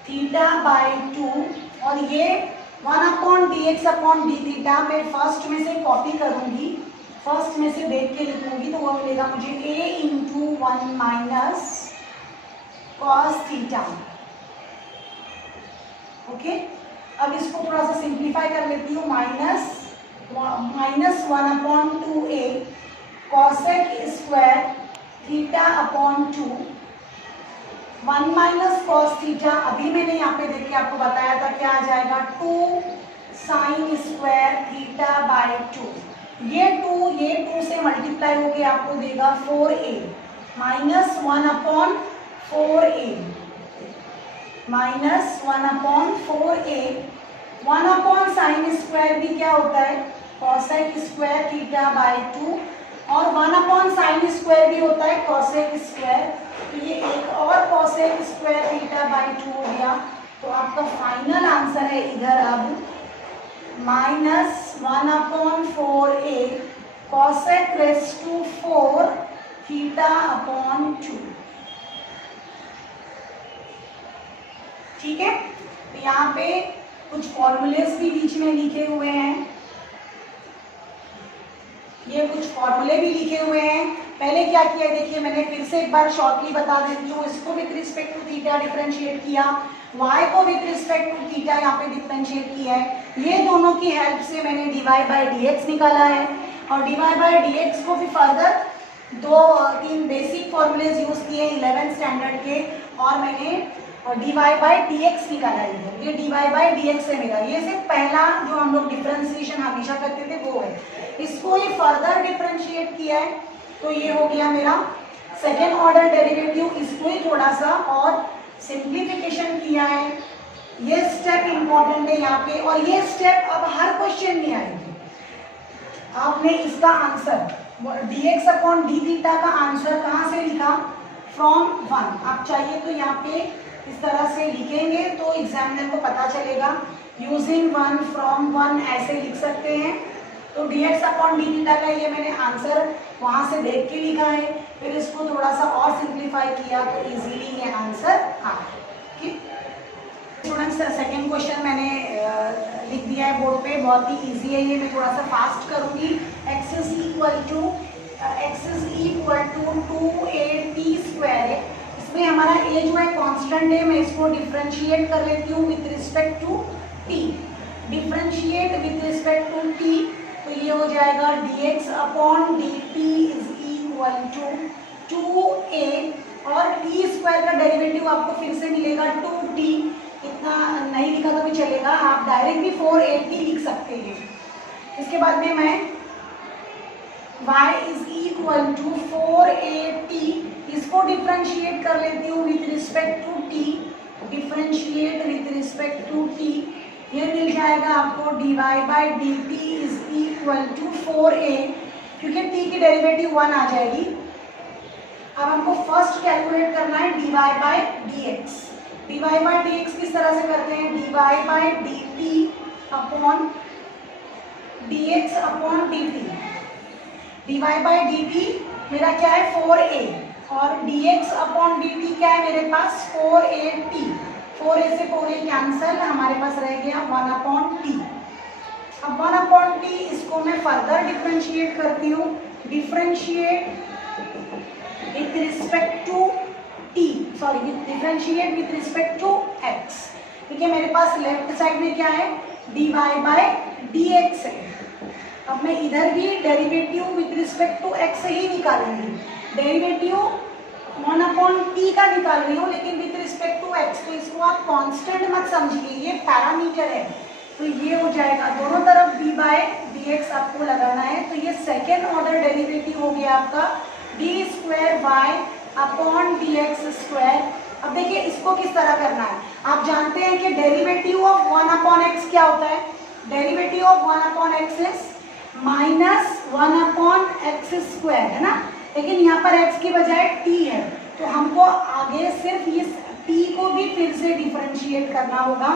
theta by 2, और ये 1 upon dx upon d theta मैं फर्स्ट में से कॉपी करूंगी, फर्स्ट में से देख के लिखूंगी, तो वो मिलेगा मुझे a into 1 minus cos theta. Okay, अब इसको थोड़ा सा सिंप्लीफाई कर लेती हूँ, minus 1 upon 2a cosec square theta upon 2, 1 minus cos theta, अभी मैंने यहाँ पे देख के आपको बताया था क्या आ जाएगा 2 साइन स्क्वायर थीटा बाय 2। ये 2 से मल्टीप्लाई होके आपको देगा 4a minus 1 upon 4a minus 1 upon 4a। 1 upon sine square भी क्या होता है कॉसेक स्क्वायर थीटा बाय 2, और 1 अपॉन साइन स्क्वायर भी होता है कॉसेक स्क्वायर, तो ये एक और कॉसेक स्क्वायर थीटा बाय 2 हो गया। तो आपका फाइनल आंसर है इधर अब minus 1 upon 4a cosec raise to 4 theta upon 2। ठीक है, तो यहाँ पे कुछ फॉर्मूलेस भी बीच में लिखे हुए हैं, ये कुछ फॉर्मूले भी लिखे हुए हैं। पहले क्या किया देखिए, मैंने फिर से एक बार शॉर्टली बता देती हूँ, इसको with respect to theta differentiate किया, y को विथ रिस्पेक्ट टू थीटा यहाँ पे डिफरेंशिएट किया है। ये दोनों की हेल्प से मैंने dy बाई dx निकाला है, और dy बाई dx को भी फर्दर 2-3 बेसिक फॉर्मूलेज यूज किए 11th स्टैंडर्ड के, और मैंने dy बाई dx निकाला है। ये dy बाई dx है मेरा, ये सिर्फ पहला जो हम लोग डिफरेंशिएशन हमेशा करते थे वो है, इसको ये फर्दर डिफरेंशिएट किया है, तो ये हो गया मेरा सेकेंड ऑर्डर डेरिवेटिव। इसको ही थोड़ा सा और सिंप्लीफिकेशन किया है, ये स्टेप इंपॉर्टेंट है यहाँ पे, और ये स्टेप अब हर क्वेश्चन में आएगी। आपने इसका answer dx upon D theta का आंसर कहाँ से लिखा, फ्रॉम 1। आप चाहिए तो यहाँ पे इस तरह से लिखेंगे तो एग्जामिनर को पता चलेगा, यूजिंग 1 फ्रॉम 1 ऐसे लिख सकते हैं। तो dx अपॉन डी थीटा का ये मैंने आंसर वहाँ से देख के लिखा है, फिर इसको थोड़ा सा और सिंप्लीफाई किया तो इजीली ये आंसर आ गया। स्टूडेंट्स सेकेंड क्वेश्चन मैंने लिख दिया है बोर्ड पे, बहुत ही इजी है ये, मैं थोड़ा सा फास्ट करूँगी। x is equal to 2a t है। इसमें हमारा a जो है कांस्टेंट है, मैं इसको डिफरेंशिएट कर लेती हूँ with respect to t। Differentiate with respect to t तो ये हो जाएगा dx upon dt is equal to 2a, और t स्क्वायर का डेरिवेटिव आपको फिर से मिलेगा 2t। इतना नहीं लिखा तो भी चलेगा, आप डायरेक्ट भी 480 लिख सकते हैं। इसके बाद में मैं y इज इक्वल टू 480, इसको डिफरेंशिएट कर लेती हूँ with respect to t। Differentiate with respect to t, ये मिल जाएगा आपको dy by d t is equal to 4a, क्योंकि t की डेरिवेटिव 1 आ जाएगी। अब हमको फर्स्ट कैलकुलेट करना है dy by dx। dy by dx किस तरह से करते हैं, dy by dt upon dx upon dt। dy by dt मेरा क्या है 4a, और dx अपॉन dt क्या है मेरे पास 4at। 4a से 4a कैंसल, हमारे पास रह गया 1 अपॉन t। अब 1 अपॉन t इसको मैं फर्दर डिफरेंशिएट करती हूँ, differentiate with respect to t, sorry differentiate with respect to x। ठीक है, मेरे पास लेफ्ट साइड में क्या है dy बाई dx है। अब मैं इधर भी derivative with respect to x ही निकालूंगी, डेरिवेटिव 1 अपॉन t का निकाल रही हूँ लेकिन विथ रिस्पेक्ट टू x, तो इसको आप कांस्टेंट मत समझिए, ये पैरामीटर है। तो ये हो जाएगा, दोनों तरफ dy बाई dx आपको लगाना है, तो ये सेकेंड ऑर्डर डेरिवेटिव हो गया आपका d square by upon dx square. अब देखिए इसको किस तरह करना है, आप जानते हैं कि डेरिवेटिव ऑफ 1 अपॉन x क्या होता है, derivative of 1 upon x is minus 1 upon x square, है ना। लेकिन यहाँ पर x की बजाय t है, तो हमको आगे सिर्फ इस t को भी फिर से डिफरेंशिएट करना होगा।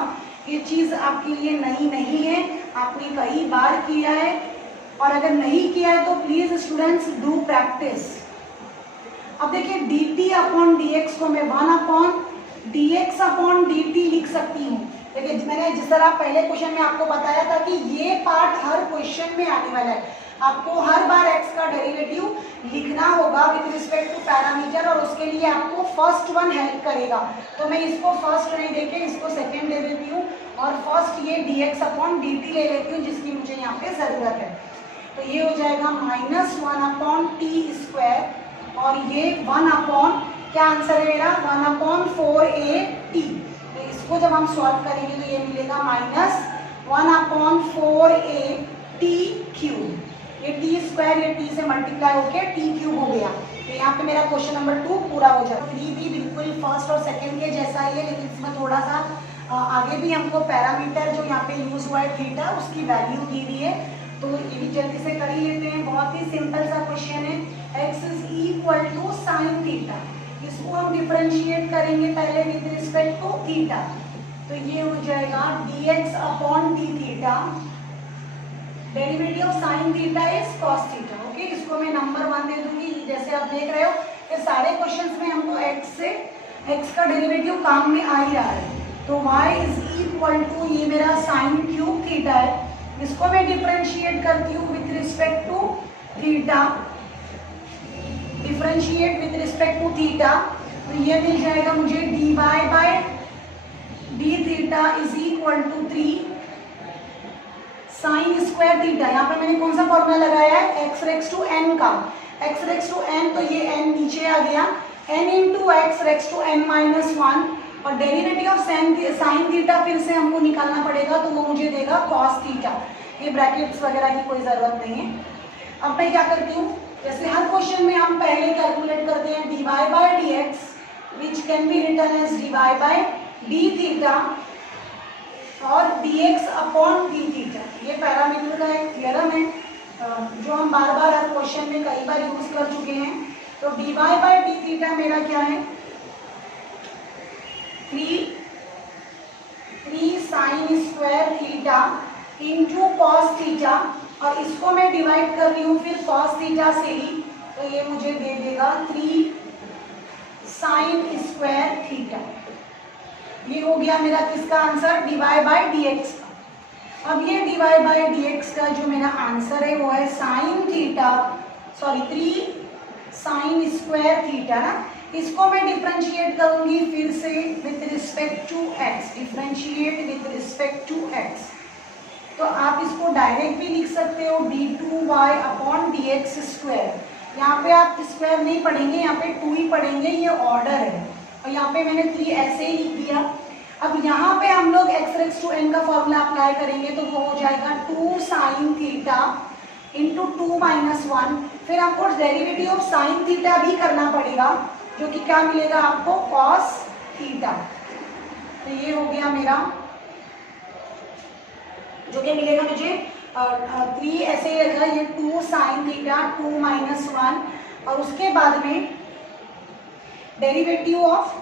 ये चीज़ आपके लिए नई नहीं है, आपने कई बार किया है, और अगर नहीं किया है तो प्लीज़ स्टूडेंट्स डू प्रैक्टिस। अब देखिए dt अपॉन dx को मैं 1 अपॉन dx अपॉन dt लिख सकती हूँ। देखिए मैंने जिस तरह पहले क्वेश्चन में आपको बताया था कि ये पार्ट हर क्वेश्चन में आने वाला है, आपको हर बार x का डेरिवेटिव लिखना होगा विद रिस्पेक्ट टू पैरामीटर, और उसके लिए आपको फर्स्ट वन हेल्प करेगा। तो मैं इसको फर्स्ट नहीं देके इसको सेकेंड दे देती हूँ, और फर्स्ट ये dx अपॉन dt ले लेती हूँ जिसकी मुझे यहाँ पे ज़रूरत है। तो ये हो जाएगा माइनस 1 अपॉन टी स्क्वायर, और ये 1 अपॉन क्या आंसर है मेरा 1 अपॉन 4at। तो इसको जब हम सॉल्व करेंगे तो ये मिलेगा माइनस 1 अपॉन 4at क्यूब। ये टी स्क्वायर ये टी से मल्टीप्लाई होकर टी क्यूब हो गया। तो यहाँ पे मेरा क्वेश्चन नंबर 2 पूरा हो जाएगा। 3 भी बिल्कुल फर्स्ट और सेकंड के जैसा ही है, लेकिन इसमें थोड़ा सा आगे भी हमको पैरामीटर जो यहाँ पे यूज हुआ है थीटा, उसकी वैल्यू दी हुई है। तो ये भी जल्दी से कर ही लेते हैं, बहुत ही सिंपल सा क्वेश्चन है। x is equal to sine theta, इसको हम डिफरेंशिएट करेंगे पहले विद रिस्पेक्ट टू थीटा। तो ये हो जाएगा dx upon D theta, derivative of sine theta is cos theta. Okay, इसको मैं नंबर 1 दे दूंगी। जैसे आप देख रहे हो कि सारे क्वेश्चंस में हमको x का डेरिवेटिव काम में आ ही रहा है। तो y इज इक्वल टू ये मेरा साइन क्यूब थीटा है, इसको मैं डिफरेंशिएट करती हूँ with respect to theta, differentiate with respect to theta. तो ये मिल जाएगा मुझे dy by d theta is equal to 3 sine square theta. यहाँ पे मैंने कौन सा फॉर्मूला लगाया है x रेक्स टू n का, x रेक्स टू n, तो ये n नीचे आ गया, n into x raise to n minus 1, और डेरिवेटिव ऑफ साइन थीटा फिर से हमको निकालना पड़ेगा, तो वो मुझे देगा कॉस थीटा। ये ब्रैकेट्स वगैरह की कोई ज़रूरत नहीं है। अब मैं क्या करती हूँ, जैसे हर क्वेश्चन में हम पहले कैलकुलेट करते हैं dy by dx which can be written as dy by d theta और dx अपॉन डी थीटा। ये पैरामीटर का एक थ्योरम है, जो हम बार बार हर क्वेश्चन में कई बार यूज कर चुके हैं। तो dy बाय डी थीटा मेरा क्या है, 3 sine square theta into cos theta, और इसको मैं डिवाइड कर रही हूँ फिर कॉस थीटा से ही, तो ये मुझे दे देगा 3 साइन स्क्वायर थीटा। ये हो गया मेरा किसका आंसर, dy बाय dx का। अब ये dy बाय dx का जो मेरा आंसर है वो है sine theta, sorry 3 sine square theta ना। इसको मैं डिफरेंशिएट करूंगी फिर से with respect to x, differentiate with respect to x। तो आप इसको डायरेक्ट भी लिख सकते हो d2y अपॉन dx स्क्वायर। यहाँ पे आप स्क्वायर नहीं पढ़ेंगे, यहाँ पे 2 ही पढ़ेंगे, ये ऑर्डर है। और यहाँ पे मैंने 3 ऐसे ही लिख दिया। अब यहाँ पे हम लोग x रेज़ टू n का फॉर्मूला अप्लाई करेंगे, तो वो हो जाएगा 2 साइन थीटा इंटू 2 माइनस 1। फिर आपको डेरिवेटिव ऑफ साइन थीटा भी करना पड़ेगा, जो कि क्या मिलेगा आपको, कॉस थीटा। तो ये हो गया मेरा, जो कि मिलेगा मुझे 3 ऐसे ही रहेगा, ये 2 साइन थीटा 2 माइनस 1, और उसके बाद में डेरिवेटिव ऑफ,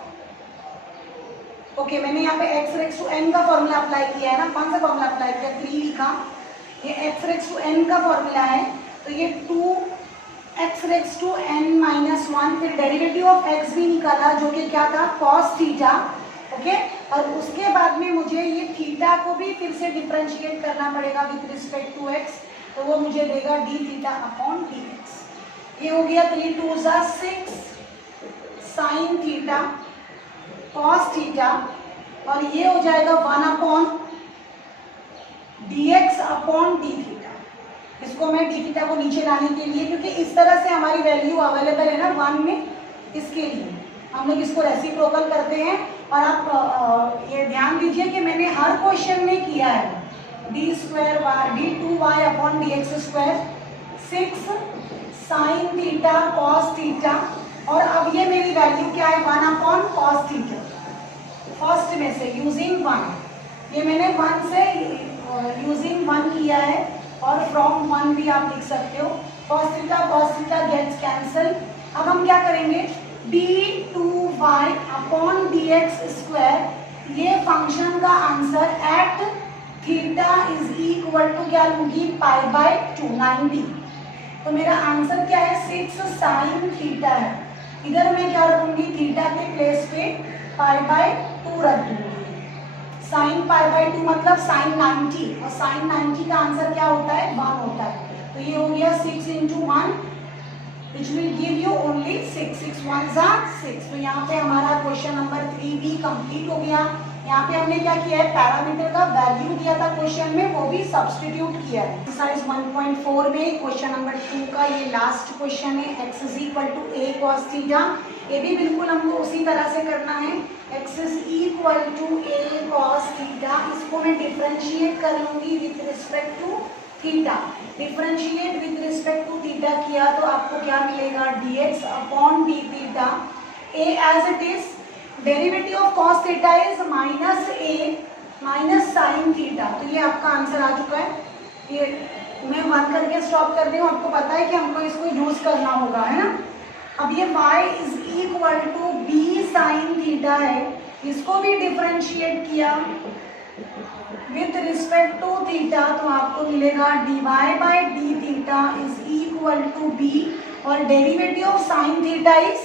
ओके मैंने यहाँ पे x रेज़ टू n का फॉर्मूला अप्लाई किया है ना। कौन सा फॉर्मूला अप्लाई किया, 3 लिखा, ये x रेज़ टू n का फॉर्मूला है, तो ये 2x raise to n minus 1, फिर डेरिवेटिव ऑफ x भी निकाला जो कि क्या था, कॉस थीटा, ओके। और उसके बाद में मुझे ये थीटा को भी फिर से डिफरेंशिएट करना पड़ेगा विथ रिस्पेक्ट टू x, तो वो मुझे देगा d थीटा अपॉन dx। ये हो गया 3 2 6 साइन थीटा कॉस थीटा, और ये हो जाएगा 1 upon dx upon d theta. इसको मैं d थीटा को नीचे लाने के लिए, क्योंकि इस तरह से हमारी वैल्यू अवेलेबल है ना 1 में, इसके लिए हम लोग इसको रेसिप्रोकल करते हैं। और आप ये ध्यान दीजिए कि मैंने हर क्वेश्चन में किया है d2y upon dx square 6 sine theta cos theta, और अब ये मेरी वैल्यू क्या है, 1 अपॉन कॉस थीटा। फर्स्ट में से यूजिंग 1, ये मैंने 1 से यूजिंग 1 किया है, और फ्रॉम 1 भी आप लिख सकते हो। Cos theta gets cancel. अब हम क्या करेंगे, d2y अपॉन dx स्क्वायर, ये फंक्शन का answer at theta is equal to क्या लूंगी, पाई बाय 2 90। तो मेरा आंसर क्या है, 6 साइन थीटा है। इधर मैं क्या रखूंगी, थीटा के प्लेस पे पाई बाय 2 रख दूंगी। साइन पाई बाय 2 मतलब साइन 90, और साइन 90 का आंसर क्या होता है, 1 होता है। तो ये हो गया 6 into 1 which will give you only 6, 6 1s are 6। तो यहाँ पे हमारा क्वेश्चन नंबर 3 भी कंप्लीट हो गया। यहाँ पे हमने क्या किया है, पैरामीटर का वैल्यू दिया था क्वेश्चन में, वो भी सब्स्टिट्यूट किया है। एक्सरसाइज 1.4 में क्वेश्चन नंबर 2 का ये लास्ट क्वेश्चन है, x is equal to a cos theta. ये भी बिल्कुल हमको उसी तरह से करना है, x is equal to a cos theta. इसको मैं डिफरेंशिएट कर लूंगी with respect to theta. Differentiate with respect to theta किया तो आपको क्या मिलेगा, dx upon D theta. a as it is, derivative of cos theta is minus a minus sine theta. तो ये आपका आंसर आ चुका है। ये मैं 1 करके स्टॉप कर दी हूँ, आपको पता है कि हमको इसको यूज करना होगा, है ना। अब ये y is equal to b sine theta है, इसको भी डिफरेंशिएट किया विथ रिस्पेक्ट टू थीटा, तो आपको मिलेगा dy by d theta is equal to b, और derivative of sine theta is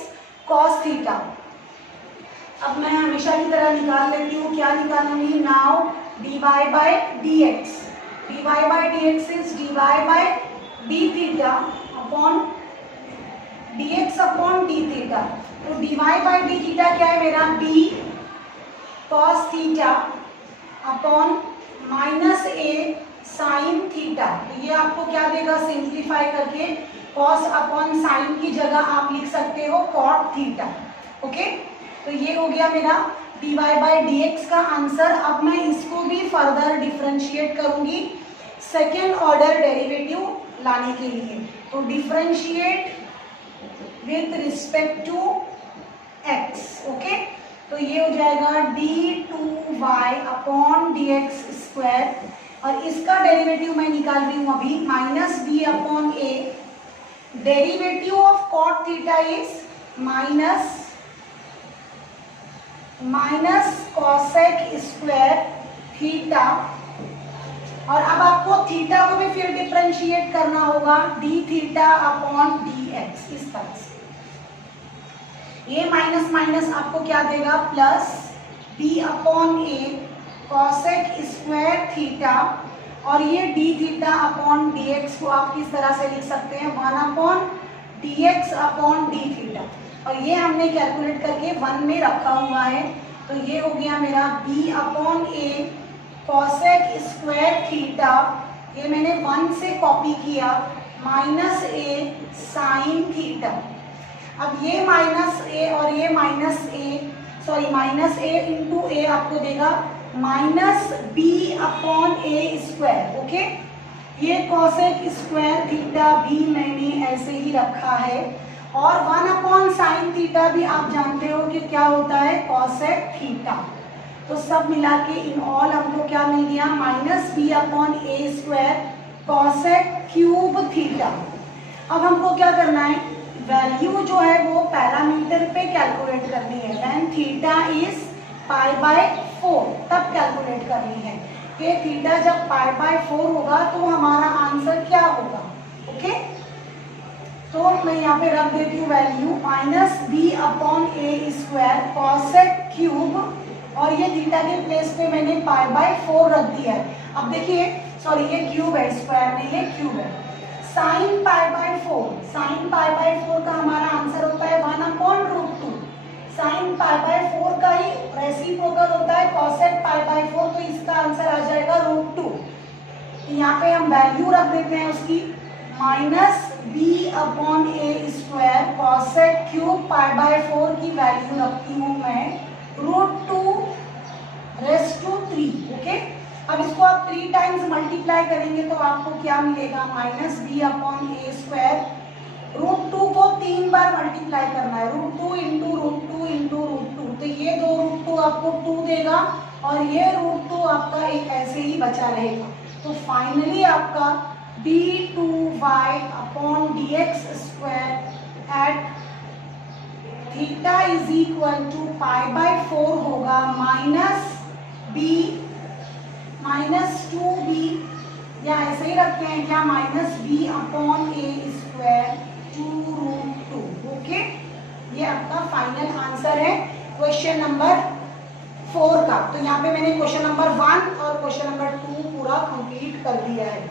cos theta. अब मैं हमेशा की तरह निकाल लेती हूँ, क्या निकालूंगी, now dy by dx। dy by dx is dy by d theta upon dx upon D theta. तो dy बाय डी थीटा क्या है मेरा, b cos theta upon minus a sine theta. तो ये आपको क्या देगा, सिंप्लीफाई करके cos अपॉन साइन की जगह आप लिख सकते हो cot थीटा। ओके, तो ये हो गया मेरा dy बाय dx का आंसर। अब मैं इसको भी फर्दर डिफरेंशिएट करूंगी सेकेंड ऑर्डर डेरिवेटिव लाने के लिए। तो differentiate with respect to x। Okay, तो ये हो जाएगा d2y अपॉन dx स्क्वायर। और इसका डेरिवेटिव मैं निकाल रही हूँ अभी minus b upon a. Derivative of cot theta is minus cosec square theta, और अब आपको थीटा को भी फिर डिफरेंशिएट करना होगा D theta upon D x, इस तरह से। ये माइनस माइनस आपको क्या देगा, प्लस बी अपॉन ए कॉसेक स्क्वायर थीटा, और ये D theta upon D x को आप किस तरह से लिख सकते हैं, 1 upon D x upon D theta, और ये हमने कैलकुलेट करके 1 में रखा हुआ है। तो ये हो गया मेरा बी अपॉन ए कॉसेक स्क्वायर थीटा, ये मैंने 1 से कॉपी किया, माइनस ए साइन थीटा। अब ये माइनस ए और ये माइनस ए इंटू ए आपको देगा minus b upon a square. Okay, ये कॉसेक स्क्वायर थीटा भी मैंने ऐसे ही रखा है, और 1 अपॉन साइन थीटा भी आप जानते हो कि क्या होता है, कॉसेक थीटा। तो सब मिला के इन ऑल हमको क्या मिल गया, minus b upon a square cosec cube theta. अब हमको क्या करना है, वैल्यू जो है वो पैरामीटर पे कैलकुलेट करनी है। When theta is pi by 4 तब कैलकुलेट करनी है कि थीटा जब पाई बाय 4 होगा तो हमारा आंसर क्या होगा। ओके, तो मैं यहाँ पे रख देती हूँ value minus b upon a square cosec cube, और ये थीटा के प्लेस पे मैंने पाई बाय 4 रख दिया है। अब देखिए, सॉरी ये क्यूब है, स्क्वायर नहीं है, क्यूब है। Sine pi by 4, sine pi by 4 का हमारा आंसर होता है 1 upon root 2। Sine pi by 4 का ही रेसिप्रोकल होता है कॉसेक पाई बाय 4, तो इसका आंसर आ जाएगा रूट 2। यहाँ पे हम वैल्यू रख देते हैं उसकी, minus b upon a square cosec cube pi by 4 की वैल्यू रखती हूँ मैं रूट 2 रेस टू 3। ओके, अब इसको आप 3 टाइम्स मल्टीप्लाई करेंगे तो आपको क्या मिलेगा, minus b upon a square. Root 2 को 3 बार मल्टीप्लाई करना है, root 2 into root 2 into root 2, तो ये 2 रूट 2 आपको 2 देगा, और ये रूट 2 आपका एक ऐसे ही बचा रहेगा। तो फाइनली आपका d2y upon dx square at theta is equal to pi by 4 होगा माइनस 2b, या ऐसे ही रखते हैं क्या, minus b upon a square 2 root 2। Okay, ये आपका फाइनल आंसर है क्वेश्चन नंबर 4 का। तो यहाँ पे मैंने क्वेश्चन नंबर 1 और क्वेश्चन नंबर 2 पूरा कंप्लीट कर दिया है।